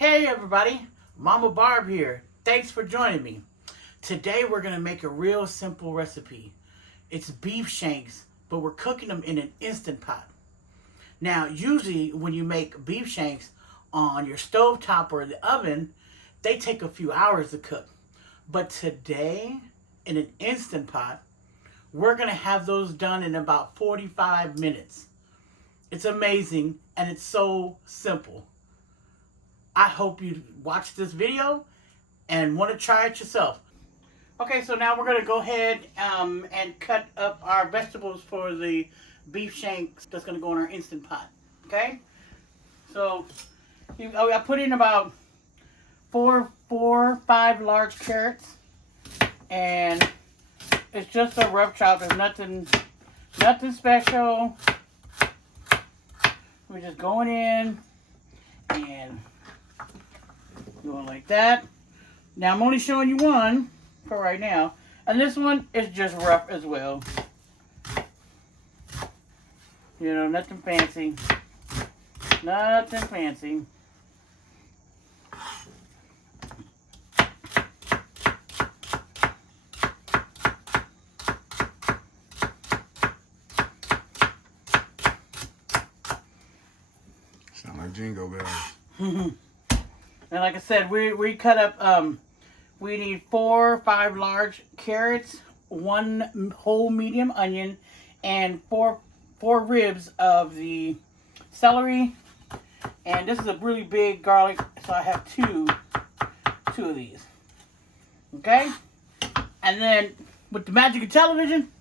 Hey everybody, Mama Barb here. Thanks for joining me. Today we're going to make a real simple recipe. It's beef shanks, but we're cooking them in an Instant Pot. Now, usually when you make beef shanks on your stovetop or the oven, they take a few hours to cook. But today, in an Instant Pot, we're going to have those done in about 45 minutes. It's amazing and it's so simple. I hope you watch this video and want to try it yourself. Okay, so now we're going to go ahead and cut up our vegetables for the beef shanks that's going to go in our Instant Pot. Okay? So I put in about four, 5 large carrots. And it's just a rough chop. There's nothing special. We're just going in and going like that. Now I'm only showing you one for right now. And this one is just rough as well. You know, nothing fancy. Nothing fancy. Sound like jingle bells. And like I said, we cut up, we need 4 or 5 large carrots, 1 whole medium onion, and 4 ribs of the celery. And this is a really big garlic, so I have two of these. Okay? And then with the magic of television,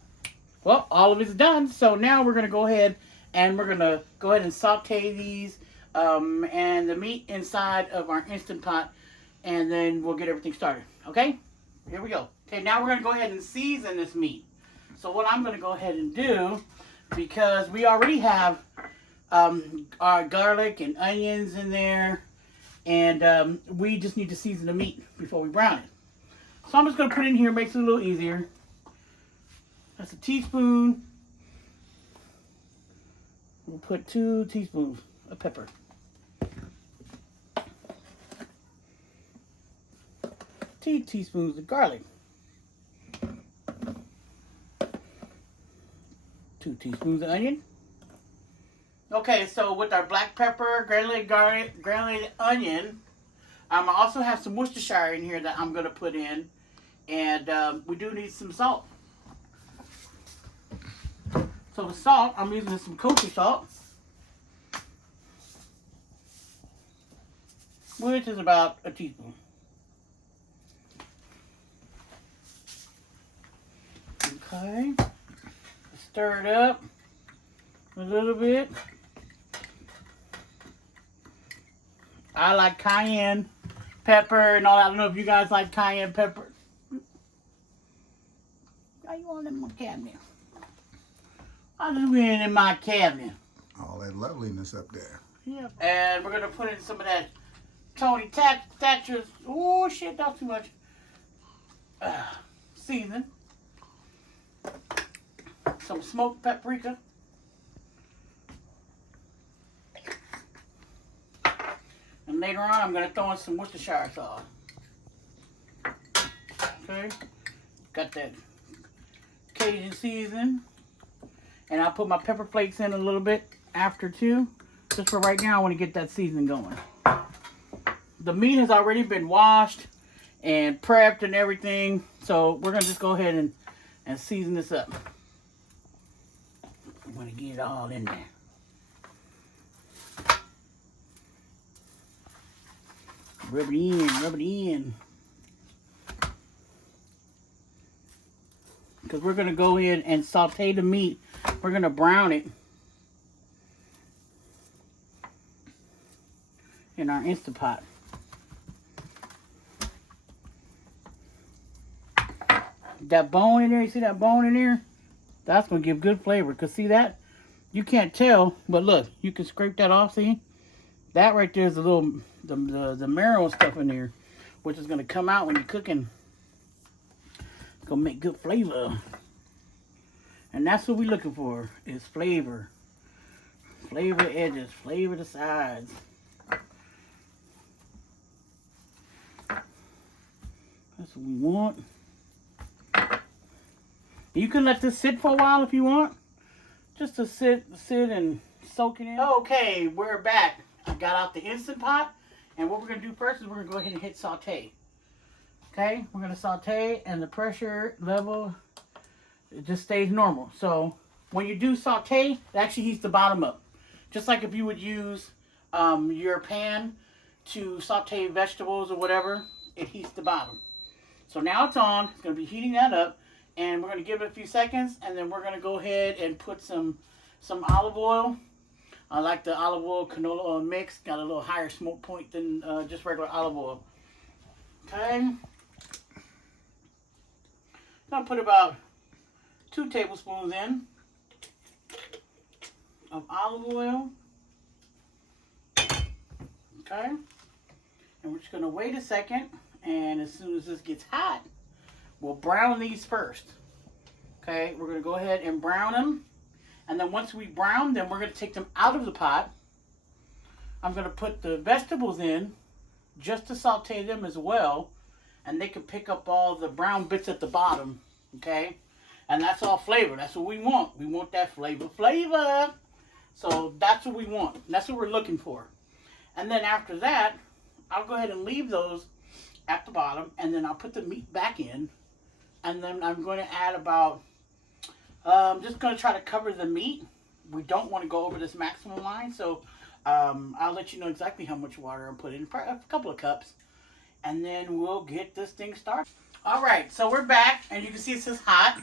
well, all of it's done. So now we're going to go ahead and saute these and the meat inside of our Instant Pot, and then we'll get everything started. Okay? Here we go. Okay, now we're going to go ahead and season this meat. So what I'm going to go ahead and do, because we already have our garlic and onions in there, and we just need to season the meat before we brown it. So I'm just going to put it in here, makes it a little easier. That's a teaspoon. We'll put 2 teaspoons of pepper. 2 teaspoons of garlic. 2 teaspoons of onion. Okay, so with our black pepper, granulated garlic, granulated onion, I also have some Worcestershire in here that I'm going to put in. And we do need some salt. So the salt, I'm using some kosher salt, which is about a teaspoon. Okay, stir it up a little bit. I like cayenne pepper and all that. I don't know if you guys like cayenne pepper. Why you want in my cabinet? I just went in my cabinet. All that loveliness up there. Yeah. And we're going to put in some of that Tony Thatcher's, oh shit, that's too much, seasoning. Some smoked paprika. And later on, I'm going to throw in some Worcestershire sauce. Okay. Got that Cajun seasoning. And I'll put my pepper flakes in a little bit after too. Just for right now, I want to get that seasoning going. The meat has already been washed and prepped and everything. So we're going to just go ahead and season this up. I'm going to get it all in there. Rub it in, rub it in. Because we're going to go ahead and saute the meat. We're going to brown it in our Instant Pot. That bone in there, you see that bone in there? That's going to give good flavor. Because see that? You can't tell, but look, you can scrape that off, see? That right there is a little, the marrow and stuff in there, which is going to come out when you're cooking. It's going to make good flavor. And that's what we're looking for, is flavor. Flavor the edges, flavor the sides. That's what we want. You can let this sit for a while if you want. Just to sit and soak it in. Okay, we're back. I got out the Instant Pot. And what we're going to do first is we're going to go ahead and hit saute. Okay, we're going to saute and the pressure level, it just stays normal. So when you do saute, it actually heats the bottom up. Just like if you would use your pan to saute vegetables or whatever, it heats the bottom. So now it's on. It's going to be heating that up. And we're going to give it a few seconds. And then we're going to go ahead and put some olive oil. I like the olive oil canola oil mix. Got a little higher smoke point than just regular olive oil. Okay. I'm going to put about 2 tablespoons in of olive oil. Okay. And we're just going to wait a second. And as soon as this gets hot, we'll brown these first. Okay. We're going to go ahead and brown them. And then once we brown them, we're going to take them out of the pot. I'm going to put the vegetables in just to saute them as well. And they can pick up all the brown bits at the bottom. Okay? And that's all flavor. That's what we want. We want that flavor. So that's what we want. That's what we're looking for. And then after that, I'll go ahead and leave those at the bottom. And then I'll put the meat back in. And then I'm going to add about... I'm just going to try to cover the meat. We don't want to go over this maximum line, so I'll let you know exactly how much water I'm putting in, a couple of cups, and then we'll get this thing started. All right, so we're back, and you can see it says hot.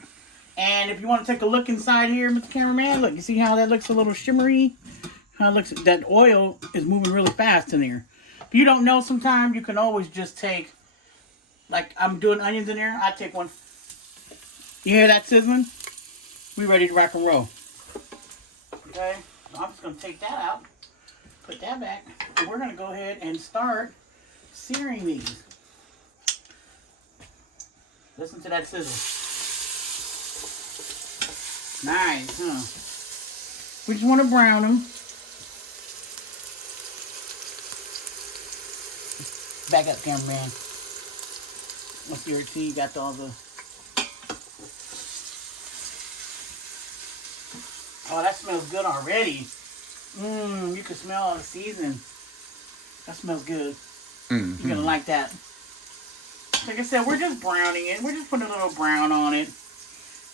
And if you want to take a look inside here, Mr. Cameraman, look, you see how that looks a little shimmery? How it looks, that oil is moving really fast in there. If you don't know, sometimes you can always just take, like I'm doing onions in there, I take one. You hear that sizzling? We ready to rock and roll. Okay, so I'm just going to take that out, put that back, and we're going to go ahead and start searing these. Listen to that sizzle. Nice, huh? We just want to brown them. Back up, cameraman. Let's see, you got all the... Oh, that smells good already. You can smell all the seasoning. That smells good. You're going to like that. Like I said, we're just browning it. We're just putting a little brown on it.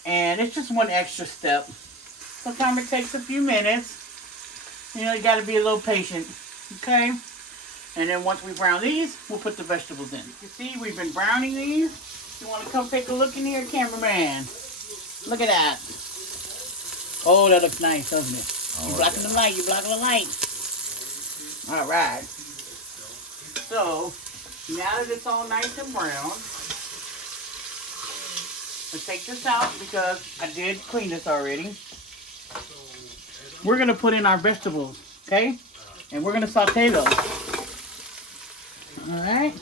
And it's just one extra step. Sometimes it takes a few minutes. You know, you got to be a little patient. Okay? And then once we brown these, we'll put the vegetables in. You see, we've been browning these. You want to come take a look in here, cameraman? Look at that. Oh, that looks nice, doesn't it? You're blocking the light. You're blocking the light. All right. So, now that it's all nice and brown, let's take this out because I did clean this already. We're going to put in our vegetables, okay? And we're going to saute those. All right.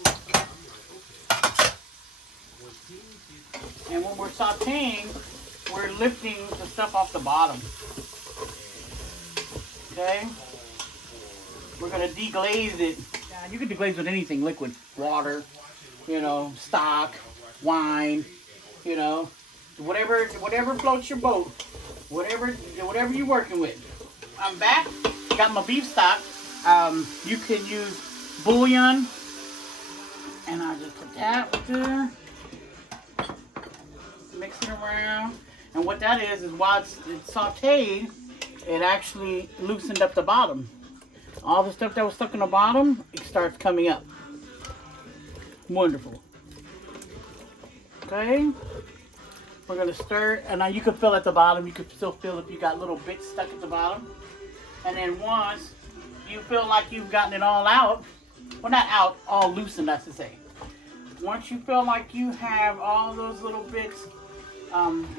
And when we're sauteing, we're lifting the stuff off the bottom. Okay? We're going to deglaze it. You can deglaze with anything, liquid, water, you know, stock, wine, you know, whatever floats your boat, whatever you're working with. I'm back. Got my beef stock. You can use bouillon, and I'll just put that right there. Mix it around. And what that is while it's sauteed, it actually loosened up the bottom. All the stuff that was stuck in the bottom, it starts coming up. Wonderful. Okay. We're going to stir, and now you can feel at the bottom. You can still feel if you got little bits stuck at the bottom. And then once you feel like you've gotten it all out, well, not out, all loosened, I should say. Once you feel like you have all those little bits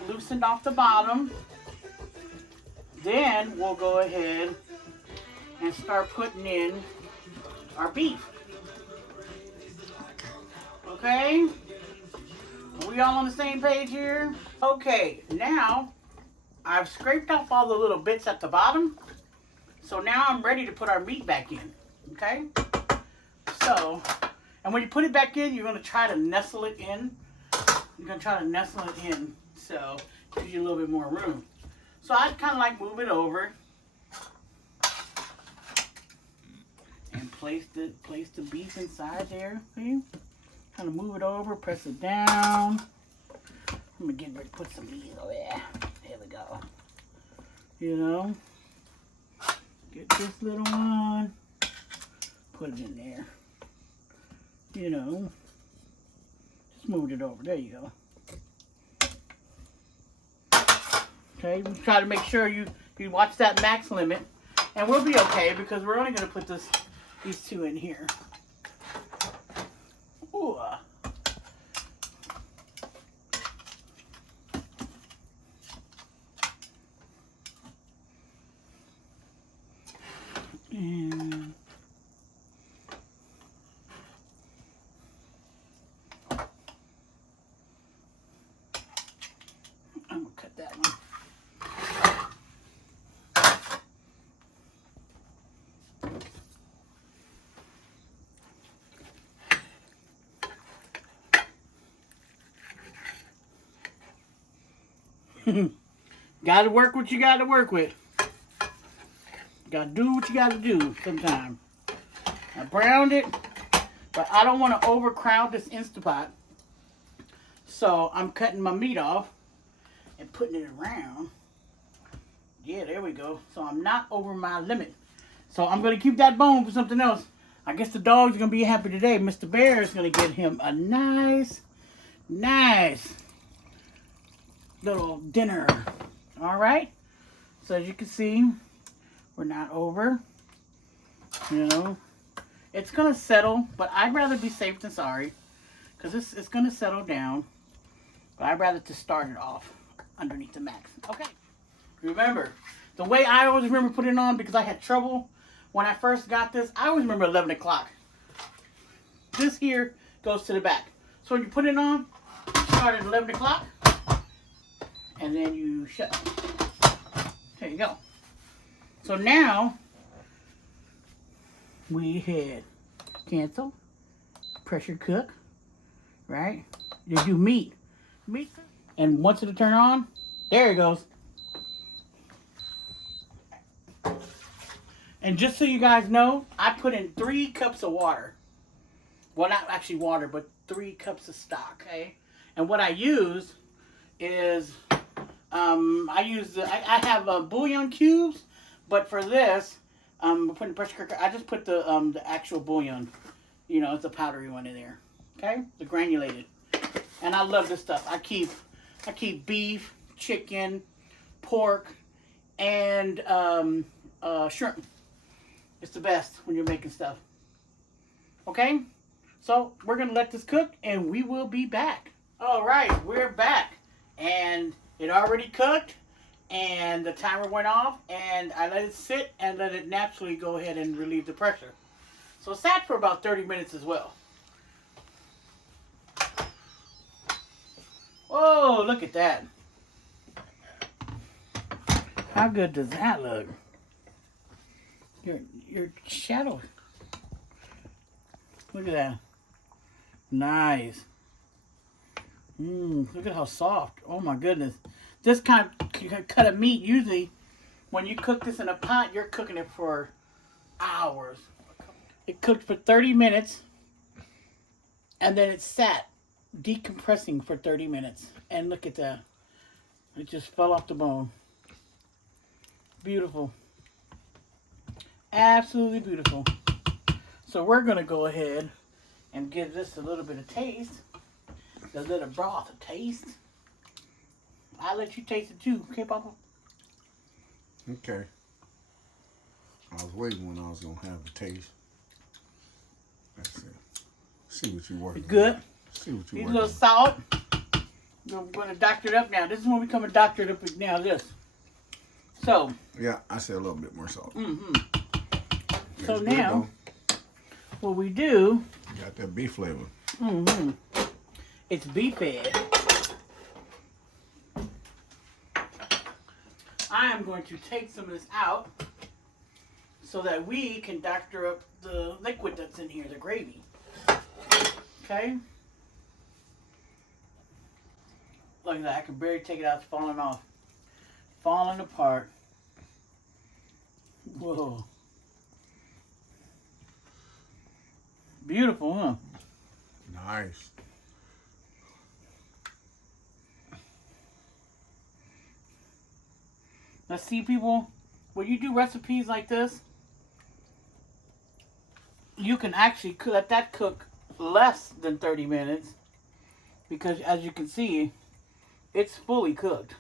loosened off the bottom, then we'll go ahead and start putting in our beef. Okay? Are we all on the same page here? Okay, now I've scraped off all the little bits at the bottom. So now I'm ready to put our meat back in. Okay? So And when you put it back in, you're going to try to nestle it in. You're going to try to nestle it in. So, it gives you a little bit more room. So, I'd kind of like move it over. And place the beef inside there. See? Kind of move it over, press it down. I'm going to get ready to put some meat over there. There we go. You know. Get this little one. Put it in there. You know, just move it over. There you go. Okay, we try to make sure you watch that max limit, and we'll be okay because we're only going to put these two in here. Ooh. And I'm going to cut that one. Gotta work what you gotta work with. Gotta do what you gotta do sometimes. I browned it, but I don't want to overcrowd this Instant Pot. So I'm cutting my meat off and putting it around. Yeah, there we go. So I'm not over my limit. So I'm going to keep that bone for something else. I guess the dog's going to be happy today. Mr. Bear is going to get him a nice little dinner. All right. So as you can see, we're not over. You know, it's going to settle, but I'd rather be safe than sorry because it's going to settle down. But I'd rather to start it off underneath the max. Okay. Remember, the way I always remember putting it on, because I had trouble when I first got this, I always remember 11 o'clock. This here goes to the back. So when you put it on, you start at 11 o'clock, and then you shut. There you go. So now, we hit cancel, pressure cook, right? You do meat. And once it'll turn on, there it goes. And just so you guys know, I put in 3 cups of water. Well, not actually water, but 3 cups of stock, okay? And what I use is, I have bouillon cubes, but for this, I'm putting pressure cooker. I just put the actual bouillon, you know, it's a powdery one in there, okay? The granulated. And I love this stuff. I keep beef, chicken, pork, and shrimp. It's the best when you're making stuff. Okay? So we're going to let this cook and we will be back. All right, we're back. And it already cooked and the timer went off and I let it sit and let it naturally go ahead and relieve the pressure. So it sat for about 30 minutes as well. Whoa, look at that. How good does that look? Your shadow. Look at that. Nice. Look at how soft. Oh my goodness. This kind of cut of meat, usually when you cook this in a pot, you're cooking it for hours. It cooked for 30 minutes and then it sat decompressing for 30 minutes. And look at that. It just fell off the bone. Beautiful. Absolutely beautiful. So we're going to go ahead and give this a little bit of taste. The little broth a taste. I'll let you taste it too. Okay, Papa? Okay. I was waiting when I was going to have the taste. Let's see. See what you're working Good. with. See what you're Need working a little with. salt. I'm going to doctor it up now. This is when we come and doctor it up with now this. So. Yeah, I said a little bit more salt. So That's now, good, what we do. got that beef flavor. It's beef fed. I am going to take some of this out so that we can doctor up the liquid that's in here, the gravy. Okay. Look at that. I can barely take it out. It's falling off. Falling apart. Whoa. Beautiful, huh? Nice. Let's see, people. When you do recipes like this, you can actually let that cook less than 30 minutes. Because as you can see, it's fully cooked.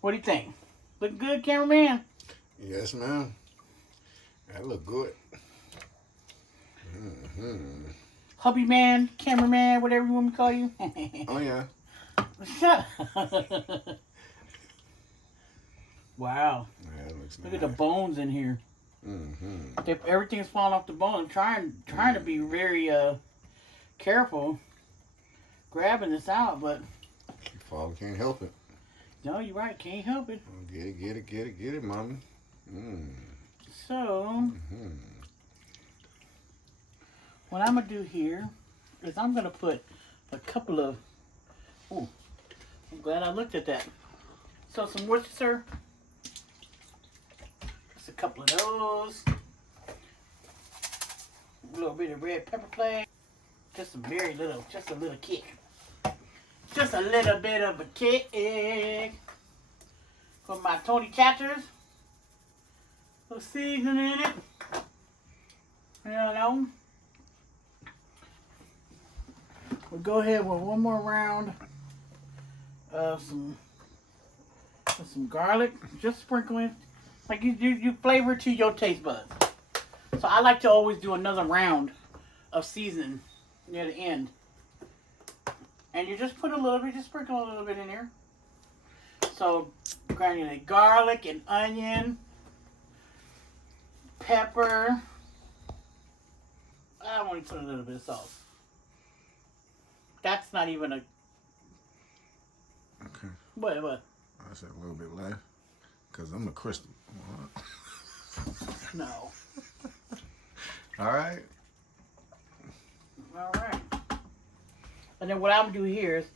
What do you think? Look good, cameraman? Yes, ma'am. That look good. Hubby man, cameraman, whatever you want me to call you. Oh, yeah. Shut up. Wow. Yeah, that looks Look nice. at the bones in here. Everything's falling off the bone. I'm trying to be very careful grabbing this out, but You fall, can't help it. no, you're right. Can't help it. Get it, mama. So, what I'm going to do here is I'm going to put a couple of... Oh, I'm glad I looked at that. So, some Worcester. Just a couple of those. A little bit of red pepper flake. Just a very little, just a little kick. Just a little bit of a kick. For my Tony Chatters. Little seasoning in it. You know. We'll go ahead with one more round of some garlic. Just sprinkling. Like you flavor to your taste buds. So I like to always do another round of seasoning near the end. And you just put a little bit, just sprinkle a little bit in there. So granulated garlic and onion, pepper. I want to put a little bit of salt. That's not even a... Okay. What? I said a little bit less. Because I'm a crystal. No. All right. All right. And then what I'm going to do here is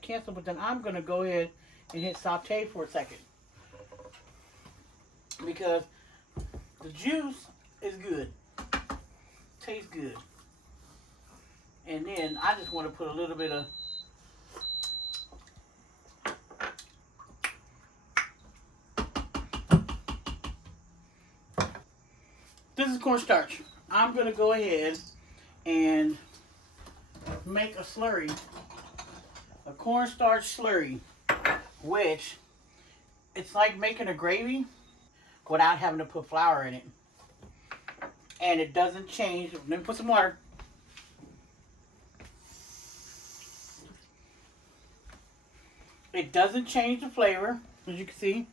cancel, but then I'm going to go ahead and hit saute for a second. Because the juice is good. Tastes good. And then I just want to put a little bit of this is cornstarch. I'm going to go ahead and make a slurry. A cornstarch slurry. Which, it's like making a gravy without having to put flour in it. And it doesn't change. Let me put some water. It doesn't change the flavor, as you can see.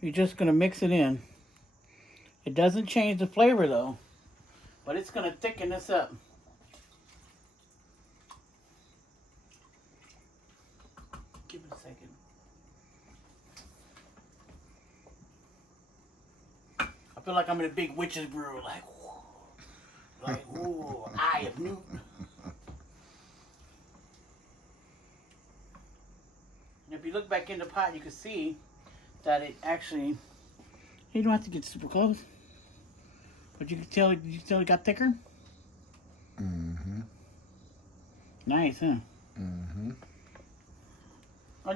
You're just going to mix it in. It doesn't change the flavor though, but it's going to thicken this up. Give it a second. I feel like I'm in a big witch's brew, like, whoo, like, ooh, Eye of Newton. And if you look back in the pot, you can see that it actually, you don't have to get super close, but you can tell it got thicker. Nice, huh? And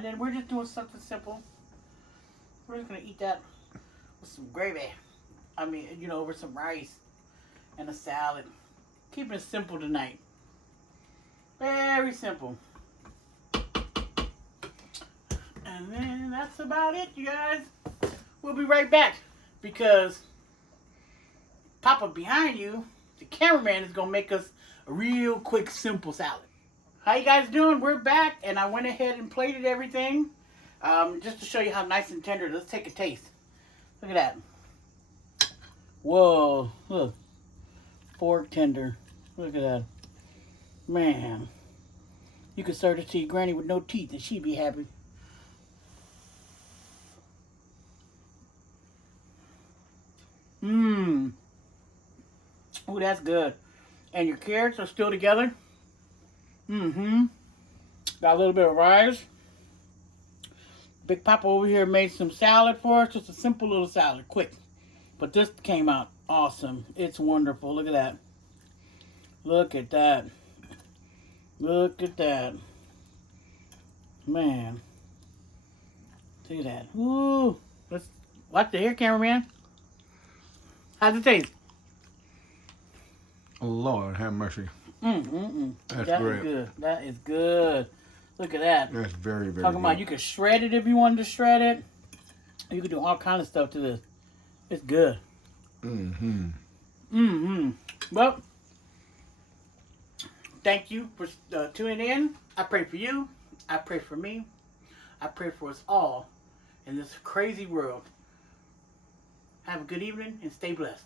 then we're just doing something simple. We're just gonna eat that with some gravy. I mean, you know, with some rice and a salad. Keeping it simple tonight. Very simple. And then that's about it, you guys. We'll be right back because Papa behind you, the cameraman, is gonna make us a real quick, simple salad. How you guys doing? We're back, and I went ahead and plated everything just to show you how nice and tender. Let's take a taste. Look at that. Whoa, look. Fork tender. Look at that. Man. You could serve this to your granny with no teeth and she'd be happy. Mmm. Ooh, that's good. and your carrots are still together. Mm-hmm. Got a little bit of rice. Big Papa over here made some salad for us. Just a simple little salad, quick. But this came out awesome. It's wonderful. Look at that. Look at that. Look at that. Man. See that. Ooh. Let's watch the hair, cameraman. How's it taste? Oh, Lord, have mercy. That's That great. is good. That is good. Look at that. That's very, very Talking good. about you could shred it if you wanted to shred it. You could do all kind of stuff to this. It's good. Well, thank you for tuning in. I pray for you. I pray for me. I pray for us all in this crazy world. Have a good evening and stay blessed.